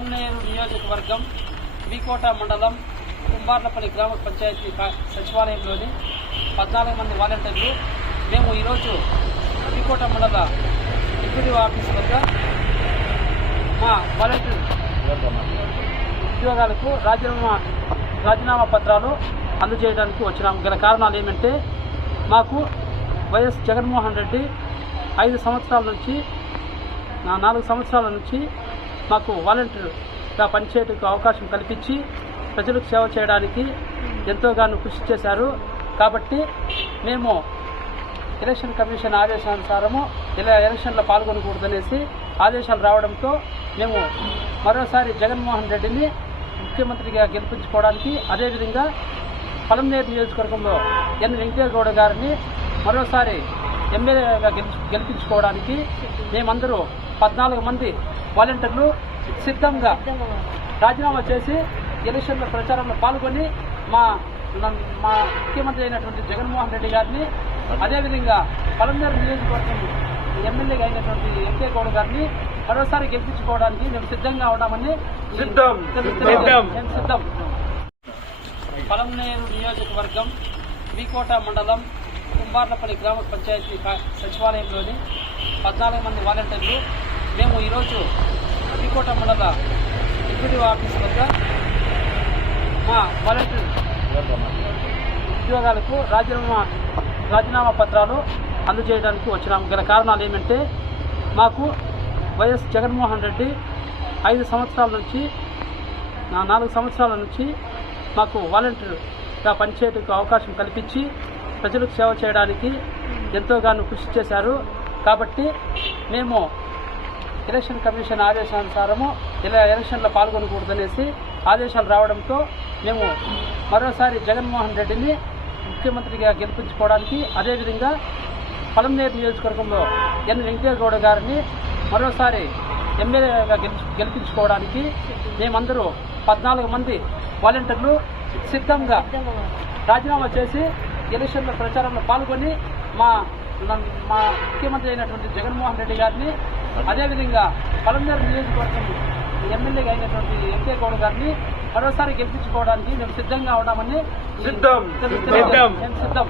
పలంనేరు నియోజకవర్గం వీకోట మండలం కుంబార్లపల్లి గ్రామ పంచాయతీ సచివాలయంలోని పద్నాలుగు మంది వాలంటీర్లు. మేము ఈరోజు వీకోట మండల డిప్యూటీ ఆఫీస్ వద్ద మా వాలంటీర్ ఉద్యోగాలకు రాజీనామా రాజీనామా పత్రాలు అందజేయడానికి వచ్చినాము గల కారణాలు ఏమంటే మాకు వైఎస్ జగన్మోహన్ రెడ్డి ఐదు సంవత్సరాల నుంచి నా నాలుగు సంవత్సరాల నుంచి మాకు వాలంటీర్గా పనిచేయడానికి అవకాశం కల్పించి ప్రజలకు సేవ చేయడానికి ఎంతోగానో కృషి చేశారు. కాబట్టి మేము ఎలక్షన్ కమిషన్ ఆదేశానుసారము ఇలా ఎలక్షన్లో పాల్గొనకూడదనేసి ఆదేశాలు రావడంతో మేము మరోసారి జగన్మోహన్ రెడ్డిని ముఖ్యమంత్రిగా గెలిపించుకోవడానికి అదేవిధంగా పలంనేరు నియోజకవర్గంలో ఎన్ వెంకయ్య గారిని మరోసారి ఎమ్మెల్యేగా గెలిపించుకోవడానికి మేమందరూ పద్నాలుగు మంది వాలంటీర్లు సిద్ధంగా రాజీనామా చేసి ఎలక్షన్ల ప్రచారంలో పాల్గొని మా మా ముఖ్యమంత్రి అయినటువంటి జగన్మోహన్ రెడ్డి గారిని అదేవిధంగా పలంనేరు నియోజకవర్గం ఎమ్మెల్యేగా అయినటువంటి ఎంకే గౌడ గారిని మరోసారి గెలిపించుకోవడానికి మేము సిద్ధంగా ఉన్నామని సిద్ధం. సిద్ధం. మేము సిద్ధం పలంనేరు నియోజకవర్గం వీకోట మండలం కుంబార్లపల్లి గ్రామ పంచాయతీ సచివాలయంలోని పద్నాలుగు మంది వాలంటీర్లు మేము ఈరోజు వీకోట మండల ఎగ్జిక్యూటివ్ ఆఫీస్ వద్ద మా వాలంటీర్ ఉద్యోగాలకు రాజీనామా రాజీనామా పత్రాలు అందజేయడానికి వచ్చినాము గల కారణాలు ఏమంటే మాకు వైఎస్ జగన్మోహన్ రెడ్డి ఐదు సంవత్సరాల నుంచి నా నాలుగు సంవత్సరాల నుంచి మాకు వాలంటీర్గా పనిచేయడానికి అవకాశం కల్పించి ప్రజలకు సేవ చేయడానికి ఎంతోగానో కృషి చేశారు. కాబట్టి మేము ఎలక్షన్ కమిషన్ ఆదేశానుసారము ఇలా ఎలక్షన్లో పాల్గొనకూడదనేసి ఆదేశాలు రావడంతో మేము మరోసారి జగన్మోహన్ రెడ్డిని ముఖ్యమంత్రిగా గెలిపించుకోవడానికి అదేవిధంగా పలంనేరు నియోజకవర్గంలో ఎన్ వెంకయ్య గారిని మరోసారి ఎమ్మెల్యేగా గెలిపించుకోవడానికి మేమందరూ పద్నాలుగు మంది వాలంటీర్లు సిద్ధంగా రాజీనామా చేసి ఎలక్షన్ల ప్రచారంలో పాల్గొని మా మా ముఖ్యమంత్రి అయినటువంటి జగన్మోహన్ రెడ్డి గారిని అదేవిధంగా పలంనేరు నియోజకవర్గం ఎమ్మెల్యేగా అయినటువంటి ఎంకే గౌడ గారిని మరోసారి గెలిపించుకోవడానికి మేము సిద్ధంగా ఉన్నామని. సిద్ధం. మేము సిద్ధం